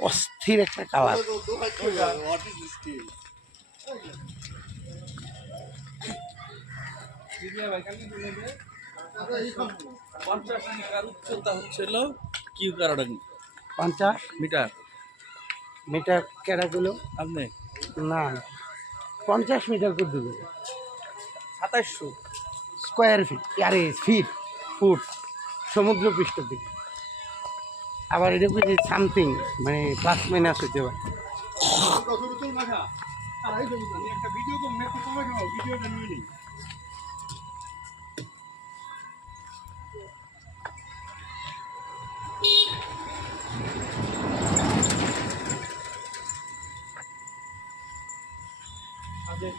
অস্থির একটা কালার। পঞ্চাশ মিটার উচ্চতা হচ্ছিল কিউ পঞ্চাশ? মিটার। মিটার কেটাগুলো আপনি? না। পঞ্চাশ মিটার করে দেবে। সাতাইশশো? স্কোয়ার ফিট আরে ফিট ফুট সমুদ্র পৃষ্ঠ থেকে। আবার এটা কি সামথিং মানে প্লাস মাইনাস হতে পারে। আমাদের